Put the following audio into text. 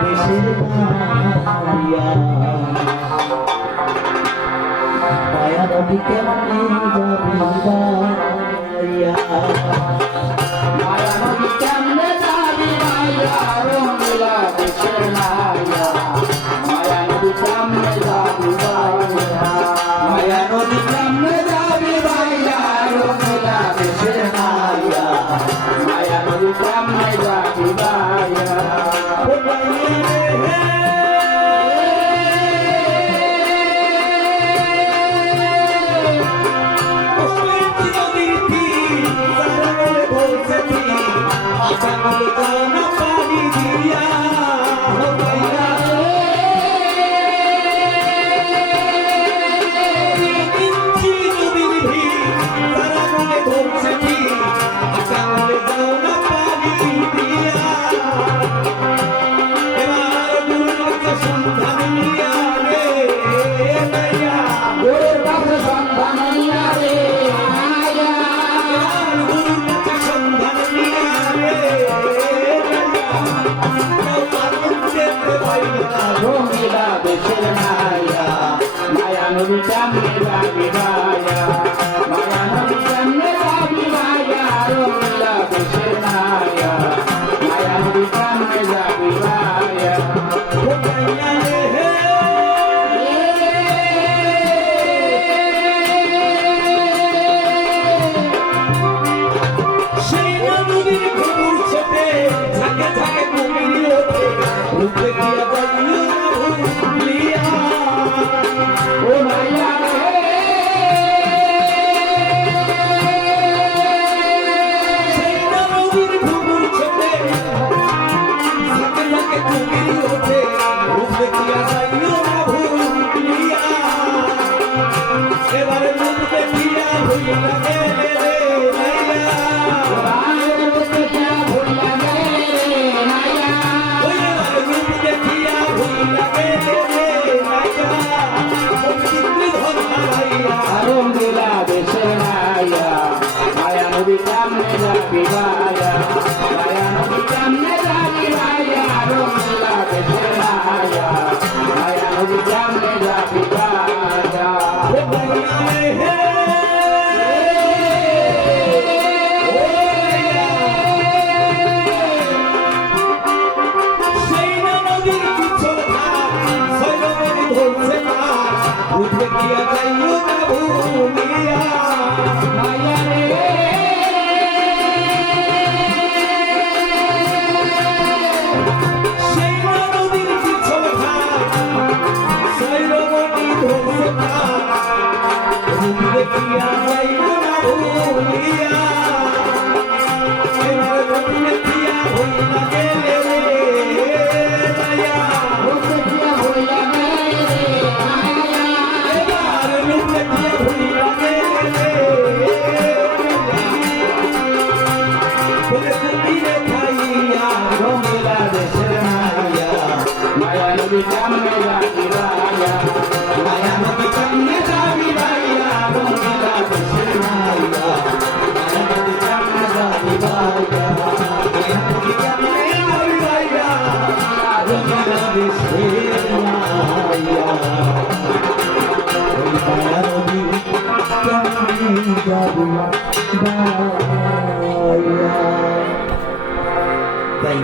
দেশের মায়া মায়া নদী কেমনে যাবি ভাইয়া মায়া নদী কেমনে যাবি ভাইয়া রঙিলা দেশের মায়া মায়া নদী কেমনে যাবি ভাইয়া মায়া নদী কেমনে যাবি ভাইয়া রঙিলা দেশের মায়া মায়া নদী কেমনে যাবি ভাইয়া রঙিলা দেশের মায়া মায়া নদী কেমনে যাবি ভাইয়া মায়া নদী কেমনে যাবি ভাইয়া রঙিলা দেশের মায়া মায়া নদী কেমনে যাবি ভাইয়া রঙিলা দেশের মায়া মায়া নদী কেমনে যাবি ভাইয়া মায়া নদী কেমনে যাবি ভাইয়া রঙিলা দেশের মায়া মায়া নদী কেমনে যাবি ভাইয়া মায়া নদী কেমনে যাবি ভাইয়া মায়া নদী কেমনে যাবি ভাইয়া রঙিলা দেশের মায়া মায়া নদী কেমনে যাবি ভাইয়া মায়া নদী কেমনে যাবি ভাইয়া রঙিলা দেশের মায়া ওই মায়া নদী কেমনে যাবি ভাইয়া তাই